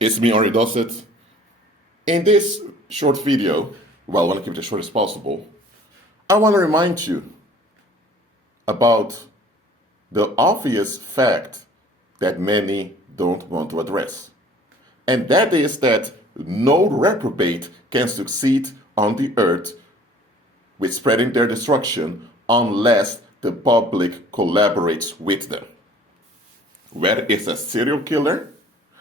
It's me, Ari Dossett. In this short video, well, I want to keep it as short as possible, I want to remind you about the obvious fact that many don't want to address. And that is that no reprobate can succeed on the earth with spreading their destruction unless the public collaborates with them. Whether it's a serial killer,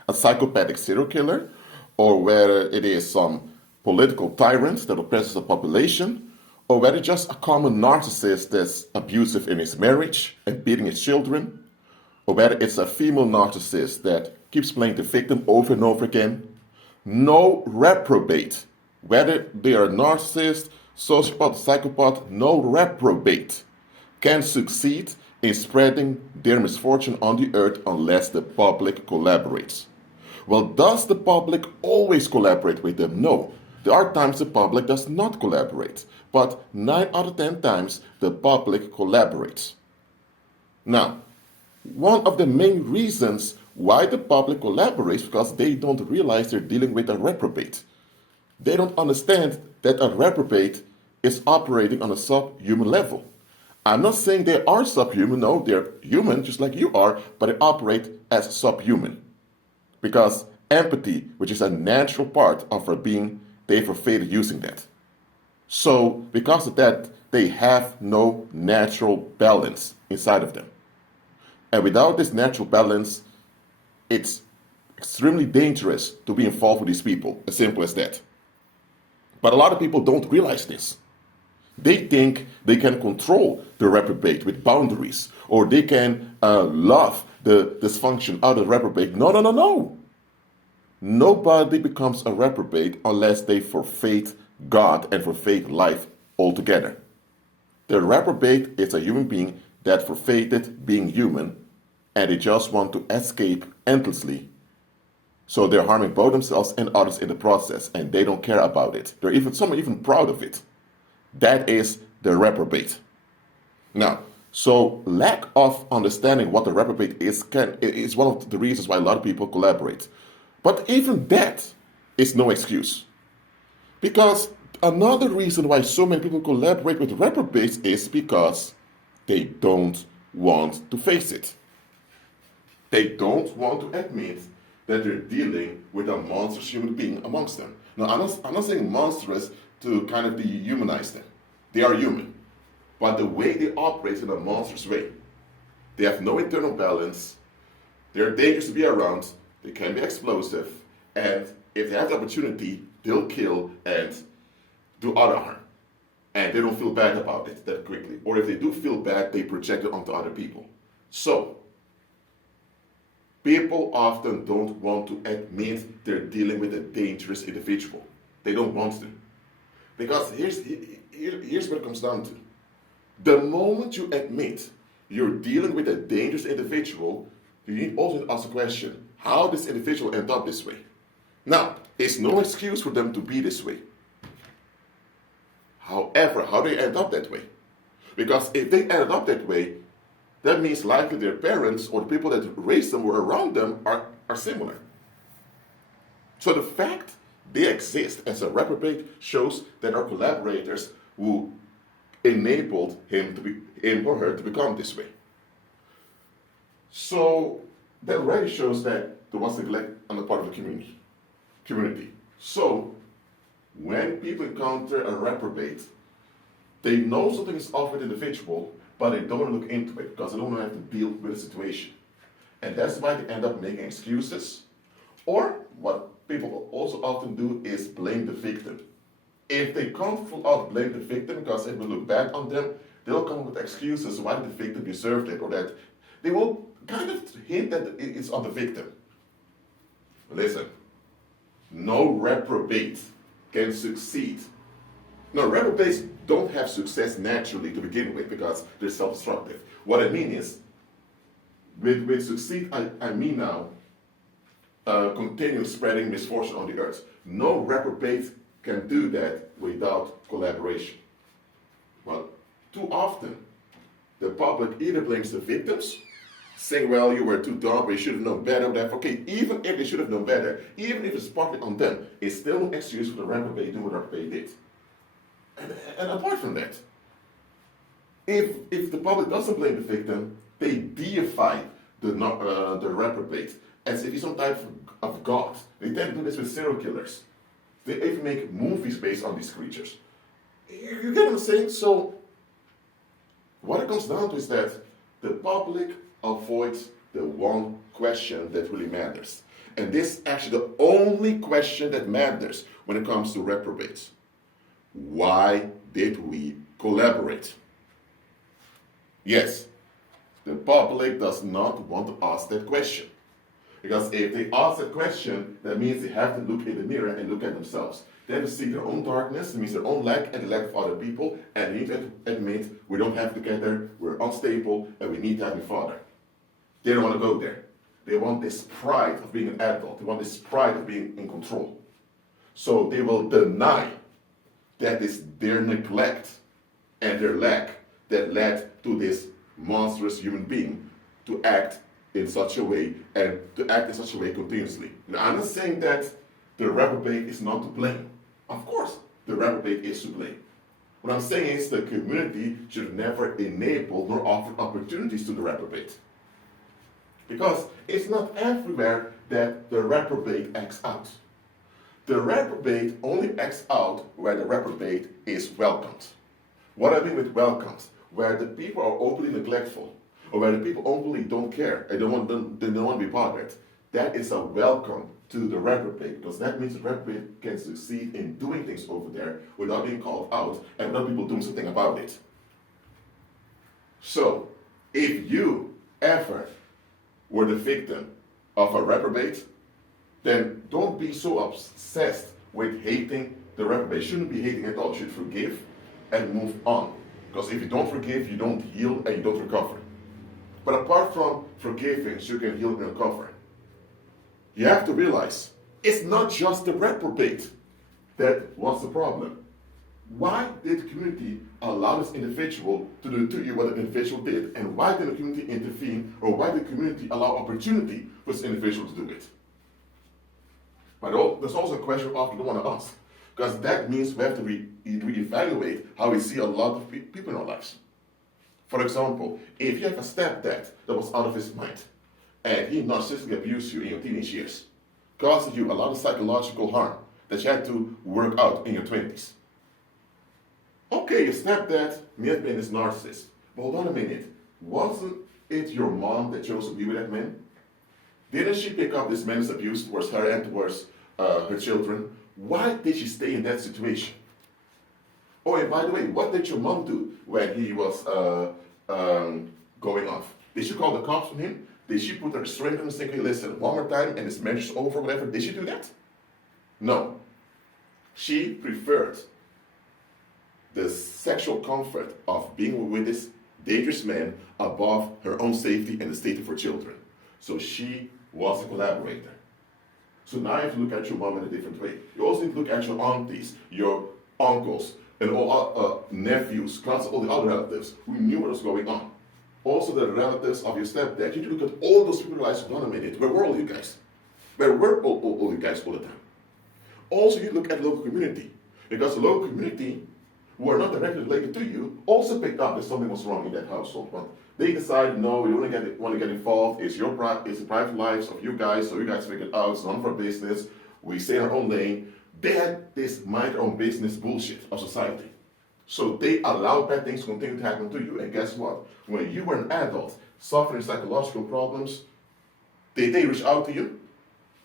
a psychopathic serial killer, or whether it is some political tyrant that oppresses a population, or whether it's just a common narcissist that's abusive in his marriage and beating his children, or whether it's a female narcissist that keeps playing the victim over and over again, no reprobate, whether they are a narcissist, sociopath, psychopath, no reprobate can succeed in spreading their misfortune on the earth unless the public collaborates. Well, does the public always collaborate with them? No. There are times the public does not collaborate, but 9 out of 10 times the public collaborates. Now, one of the main reasons why the public collaborates is because they don't realize they're dealing with a reprobate. They don't understand that a reprobate is operating on a subhuman level. I'm not saying they are subhuman, no, they're human just like you are, but they operate as subhuman. Because empathy, which is a natural part of our being, they forfeited using that. So, because of that, they have no natural balance inside of them. And without this natural balance, it's extremely dangerous to be involved with these people, as simple as that. But a lot of people don't realize this. They think they can control the reprobate with boundaries, or they can love the dysfunction out of the reprobate. No, no, no, no. Nobody becomes a reprobate unless they forfeit God and forfeit life altogether. The reprobate is a human being that forfeited being human, and they just want to escape endlessly. So they're harming both themselves and others in the process, and they don't care about it. Some are even proud of it. That is the reprobate. Now, so lack of understanding what the reprobate is one of the reasons why a lot of people collaborate. But even that is no excuse. Because another reason why so many people collaborate with reprobates is because they don't want to face it. They don't want to admit that they're dealing with a monstrous human being amongst them. Now, I'm not saying monstrous to kind of dehumanize them. They are human. But the way they operate is in a monstrous way. They have no internal balance. They're dangerous to be around. They can be explosive. And if they have the opportunity, they'll kill and do other harm. And they don't feel bad about it that quickly. Or if they do feel bad, they project it onto other people. So, people often don't want to admit they're dealing with a dangerous individual. They don't want to. Because here's what it comes down to. The moment you admit you're dealing with a dangerous individual, you need also to ask the question, how did this individual end up this way? Now, it's no excuse for them to be this way. However, how do they end up that way? Because if they ended up that way, that means likely their parents or the people that raised them or around them are similar. So the fact they exist as a reprobate shows that our collaborators who enabled him or her to become this way. So that already shows that there was neglect on the part of the community. So when people encounter a reprobate, they know something is off with the individual, but they don't want to look into it because they don't want to have to deal with the situation. And that's why they end up making excuses. Or what people also often do is blame the victim. If they can't full out blame the victim because it will look bad on them, they'll come up with excuses why the victim deserved it, or that they will kind of hint that it's on the victim. Listen, no reprobate can succeed. No, reprobates don't have success naturally to begin with because they're self-destructive. What I mean is, with succeed, I mean now, continue spreading misfortune on the earth. No reprobate can do that without collaboration. Well, too often, the public either blames the victims, saying, well, you were too dumb, or you should have known better, whatever. Okay, even if they should have known better, even if it's partly on them, it's still no excuse for the reprobate doing what the reprobate did. And apart from that, if the public doesn't blame the victim, they deify the reprobate as if he's some type of god. They tend to do this with serial killers. They even make movies based on these creatures. You get what I'm saying? So, what it comes down to is that the public avoids the one question that really matters. And this is actually the only question that matters when it comes to reprobates. Why did we collaborate? Yes, the public does not want to ask that question. Because if they ask that question, that means they have to look in the mirror and look at themselves. They have to see their own darkness, it means their own lack and the lack of other people, and they need to admit we don't have it together, we're unstable, and we need to have a father. They don't want to go there. They want this pride of being an adult. They want this pride of being in control. So they will deny that it's their neglect and their lack that led to this monstrous human being to act in such a way and to act in such a way continuously. Now, I'm not saying that the reprobate is not to blame. Of course, the reprobate is to blame. What I'm saying is the community should never enable nor offer opportunities to the reprobate. Because it's not everywhere that the reprobate acts out. The reprobate only acts out where the reprobate is welcomed. What I mean with welcomed? Where the people are openly neglectful, or where the people openly don't care and they don't want to be bothered. That is a welcome to the reprobate, because that means the reprobate can succeed in doing things over there without being called out and without people doing something about it. So, if you ever were the victim of a reprobate, then don't be so obsessed with hating the reprobate. You shouldn't be hating at all. You should forgive and move on. Because if you don't forgive, you don't heal and you don't recover. But apart from forgiving, so you can heal and recover, you have to realize it's not just the reprobate that was the problem. Why did the community allow this individual to do to you what the individual did? And why did the community intervene, or why did the community allow opportunity for this individual to do it? But there's also a question we often don't want to ask, because that means we have to reevaluate how we see a lot of people in our lives. For example, if you have a stepdad that was out of his mind, and he narcissistically abused you in your teenage years, caused you a lot of psychological harm that you had to work out in your 20s. Okay, your stepdad may have been this narcissist, but hold on a minute. Wasn't it your mom that chose to be with that man? Didn't she pick up this man's abuse towards her and towards her children? Why did she stay in that situation? Oh, and by the way, what did your mom do when he was going off? Did she call the cops on him? Did she put a restraint on him saying, hey, listen, one more time and this marriage is over, whatever? Did she do that? No. She preferred the sexual comfort of being with this dangerous man above her own safety and the safety of her children. So she was a collaborator. So now you have to look at your mom in a different way. You also need to look at your aunties, your uncles, and all nephews, cousins, all the other relatives who knew what was going on. Also the relatives of your stepdad. You need to look at all those people who realize, hold on a minute, where were all you guys? Where were all you guys all the time? Also you look at the local community, because the local community, who are not directly related to you, also picked up that something was wrong in that household. But they decided, no, we don't want to get involved. It's the private lives of you guys, so you guys figure it out. It's none of our business. We stay in our own lane. They had this mind your own business bullshit of society. So they allowed bad things to continue to happen to you. And guess what? When you were an adult suffering psychological problems, did they reach out to you?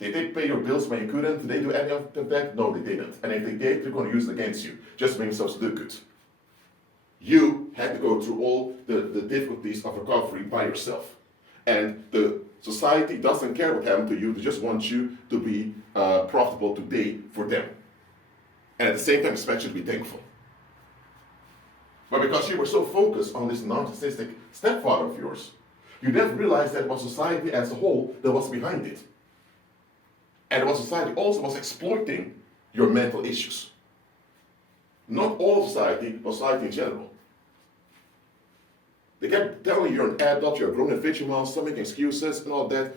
Did they pay your bills when you couldn't? Did they do any of that? No, they didn't. And if they did, they're going to use it against you, just to make themselves look good. You had to go through all the difficulties of recovery by yourself. And the society doesn't care what happened to you. They just want you to be profitable today for them. And at the same time, expect you to be thankful. But because you were so focused on this narcissistic stepfather of yours, you didn't realize that it was society as a whole that was behind it. And what society also was exploiting your mental issues. Not all of society, but society in general. They kept telling you you're an adult, you're a grown individual, stop making excuses and all that.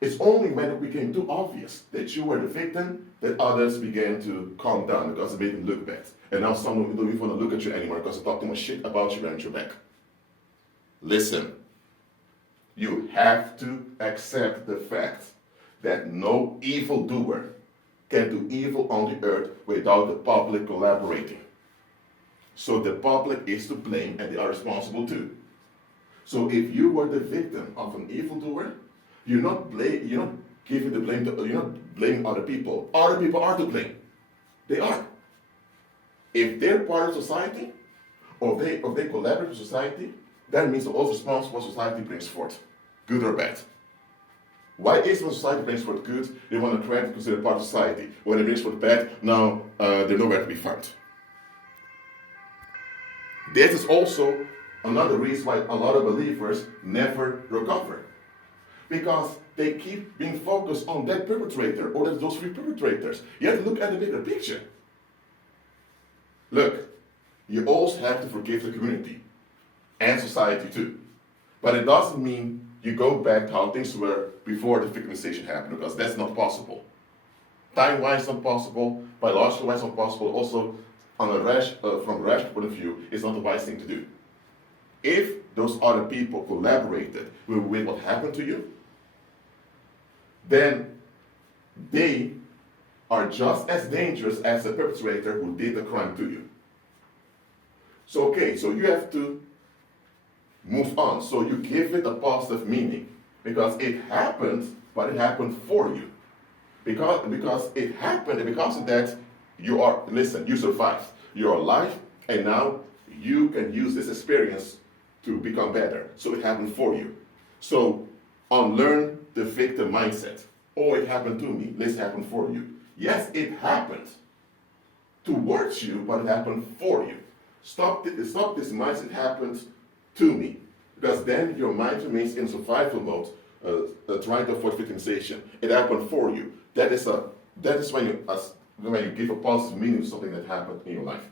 It's only when it became too obvious that you were the victim that others began to calm down because it made them look bad. And now someone don't even want to look at you anymore because they talk too much shit about you behind your back. Listen, you have to accept the fact that no evildoer can do evil on the earth without the public collaborating. So the public is to blame and they are responsible too. So if you were the victim of an evildoer, you're not giving the blame to, you're not blaming other people. Other people are to blame. They are. If they're part of society, or if they collaborate with society, that means they're also responsible for what society brings forth, good or bad. Why is when society brings forth good, they want to credit because they're part of society. When it brings forth bad, now they're nowhere to be found. This is also another reason why a lot of believers never recover. Because they keep being focused on that perpetrator or those three perpetrators. You have to look at the bigger picture. Look, you also have to forgive the community and society too. But it doesn't mean you go back to how things were before the victimization happened, because that's not possible. Time-wise not possible, biological-wise not possible, also on from a rational point of view, it's not the wise thing to do. If those other people collaborated with what happened to you, then they are just as dangerous as the perpetrator who did the crime to you. So you have to move on. So you give it a positive meaning. Because it happened, but it happened for you. Because it happened, and because of that, you survived. You're alive, and now you can use this experience to become better. So it happened for you. So unlearn the victim mindset. Oh, it happened to me. This happened for you. Yes, it happened towards you, but it happened for you. Stop this mindset. It happened to me. Because then your mind remains in survival mode, trying to avoid victimization. It happened for you. That is when you give a positive meaning to something that happened in your life.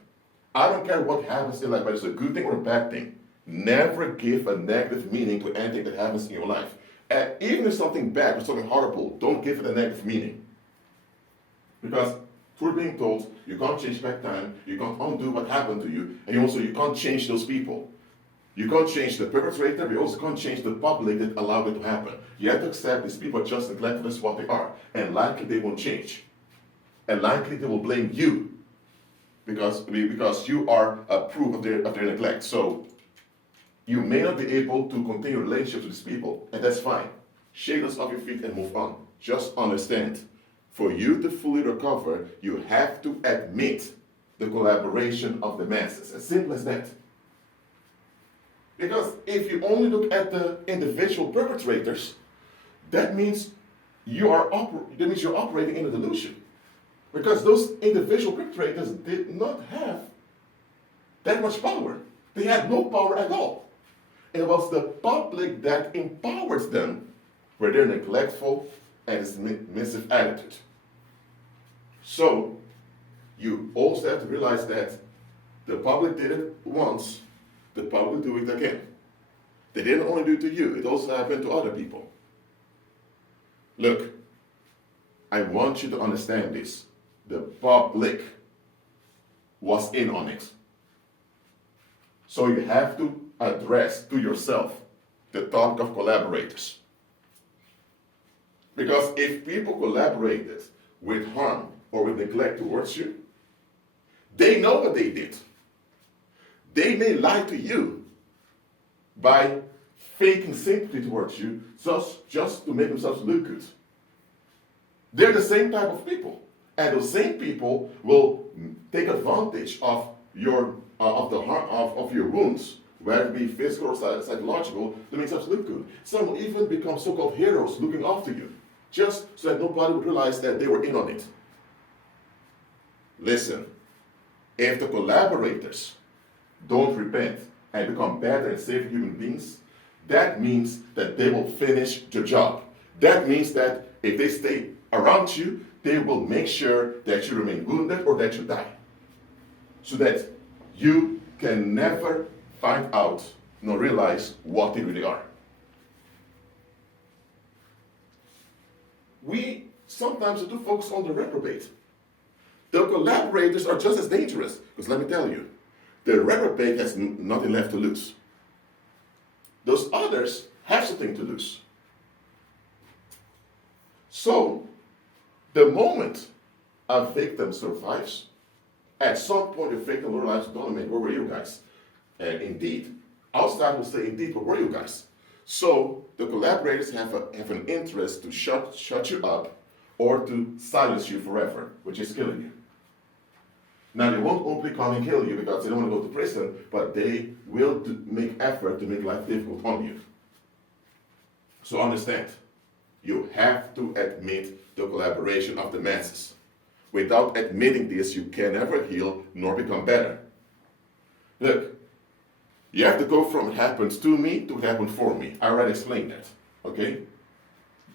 I don't care what happens in life, whether it's a good thing or a bad thing. Never give a negative meaning to anything that happens in your life. And even if something bad or something horrible, don't give it a negative meaning. Because we're being told you can't change back time, you can't undo what happened to you, and you can't change those people. You can't change the perpetrator, but you also can't change the public that allowed it to happen. You have to accept these people are just neglected as what they are, and likely they won't change. And likely they will blame you because you are a proof of their neglect. So you may not be able to continue relationships with these people, and that's fine. Shake those off your feet and move on. Just understand, for you to fully recover, you have to admit the collaboration of the masses. As simple as that. Because if you only look at the individual perpetrators, that means you're operating in a delusion. Because those individual perpetrators did not have that much power. They had no power at all. It was the public that empowered them with their neglectful and submissive attitude. So, you also have to realize that the public did it once, the public do it again. They didn't only do it to you, it also happened to other people. Look, I want you to understand this. The public was in on it. So you have to address to yourself the topic of collaborators. Because if people collaborated with harm or with neglect towards you, they know what they did. They may lie to you by faking sympathy towards you just to make themselves look good. They're the same type of people. And those same people will take advantage of your wounds, whether it be physical or psychological, to make themselves look good. Some will even become so-called heroes looking after you, just so that nobody would realize that they were in on it. Listen, if the collaborators don't repent and become better and safer human beings, that means that they will finish the job. That means that if they stay around you, they will make sure that you remain wounded or that you die. So that you can never find out, realize what they really are. We sometimes do focus on the reprobate. The collaborators are just as dangerous, because let me tell you, the reprobate has nothing left to lose. Those others have something to lose. So, the moment a victim survives, at some point the victim will realize, where were you guys? And indeed, outside will say, indeed, where were you guys? So, the collaborators have an interest to shut you up or to silence you forever, which is killing you. Now, they won't openly come and kill you because they don't want to go to prison, but they will make effort to make life difficult on you. So understand, you have to admit the collaboration of the masses. Without admitting this, you can never heal nor become better. Look, you have to go from it happened to me to it happened for me. I already explained that, okay?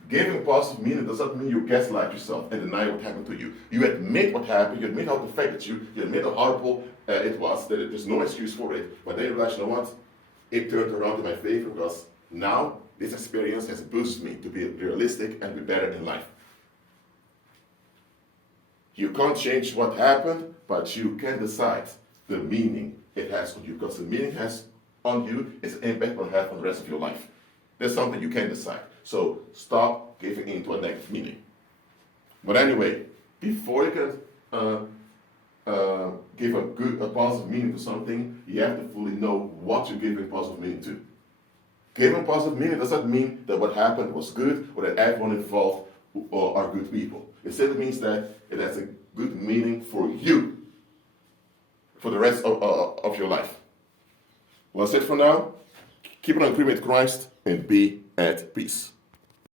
Giving positive meaning does not mean you gaslight yourself and deny what happened to you. You admit what happened, you admit how it affected you, you admit how horrible it was, that there's no excuse for it, but then you realize, you know what? It turned around in my favor because now this experience has boosted me to be realistic and be better in life. You can't change what happened, but you can decide the meaning it has on you, because the meaning has on you is an impact it will have on the rest of your life. There's something you can decide. So stop giving in to a negative meaning. But anyway, before you can give a positive meaning to something, you have to fully know what you're giving positive meaning to. Giving positive meaning does not mean that what happened was good or that everyone involved are good people. It simply means that it has a good meaning for you for the rest of your life. Well, that's it for now. Keep on agreeing with Christ and be at peace.